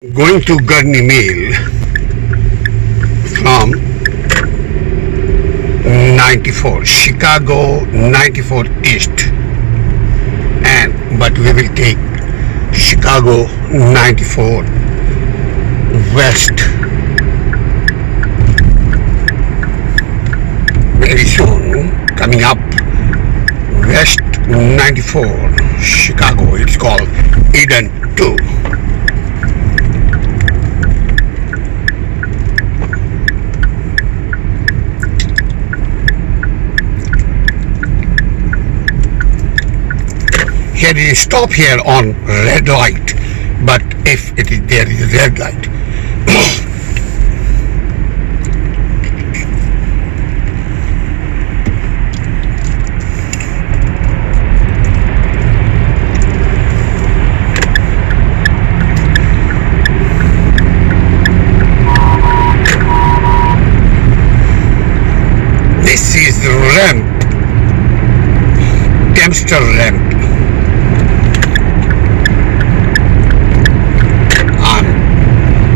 Going to Gurnee Mail from 94 Chicago 94 East, but we will take Chicago 94 West very soon. Coming up West 94 Chicago, it's called Eden 2. Here is stop here on red light, but if there is a red light, this is the ramp, Dempster ramp.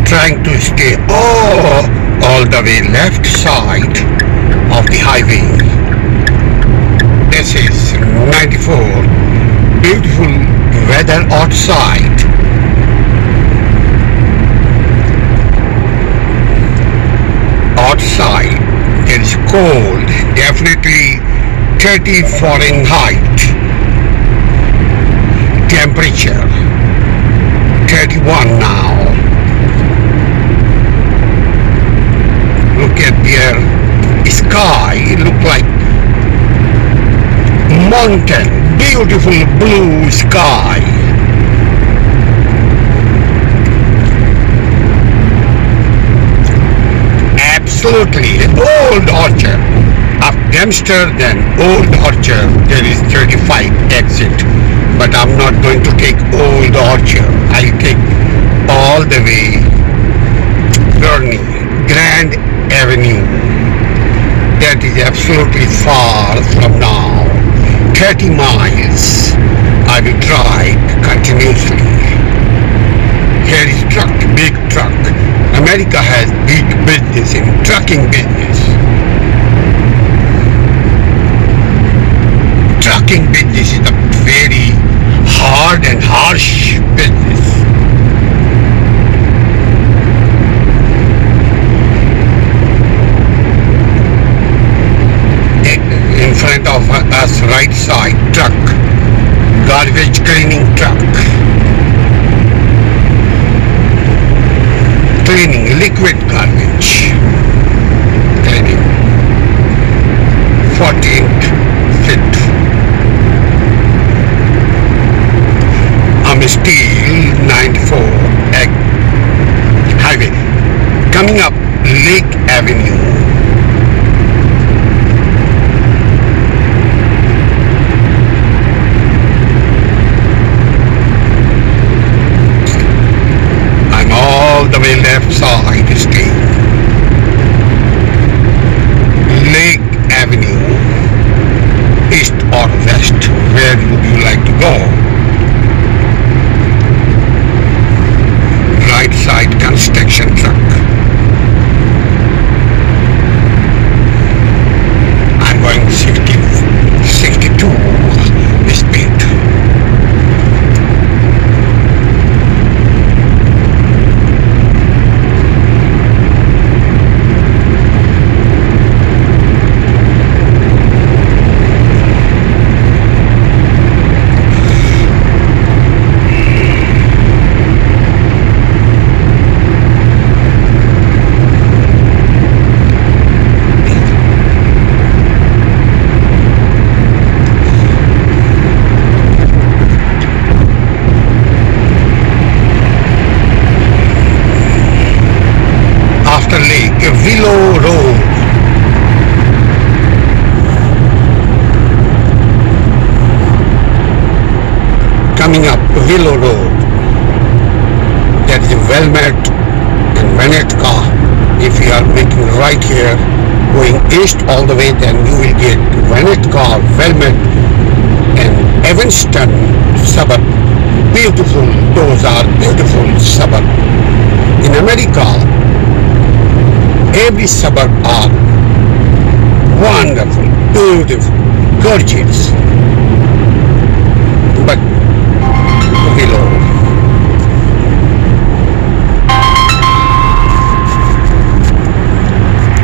Trying to stay all the way left side of the highway. This is 94. Beautiful weather outside. Outside it is cold, definitely 30 Fahrenheit temperature, 31 now. Look at their sky, look like mountain, beautiful blue sky. Absolutely, old orchard. Of Dempster, then old orchard, there is 35 exit. But I'm not going to take old orchard. I'll take all the way Gurnee, Grand Avenue. That is absolutely far from now. 30 miles I will drive continuously. Here is truck, big truck. America has big business in trucking business. Trucking business is a very hard and harsh business. In front of us, right side, truck, garbage cleaning truck, cleaning liquid garbage, cleaning 14th fit. I'm still 94 highway, coming up Lake Avenue. The way left side is staying. Lake Avenue, east or west, where would you like to go? Right side construction truck. I'm going 62 speed. Willow Road. Coming up Willow Road. That is Velmet and Venetka. If you are making right here, going east all the way, then you will get Venetka, Velmet and Evanston suburb. Beautiful, those are beautiful suburbs. every suburb are wonderful, beautiful, gorgeous.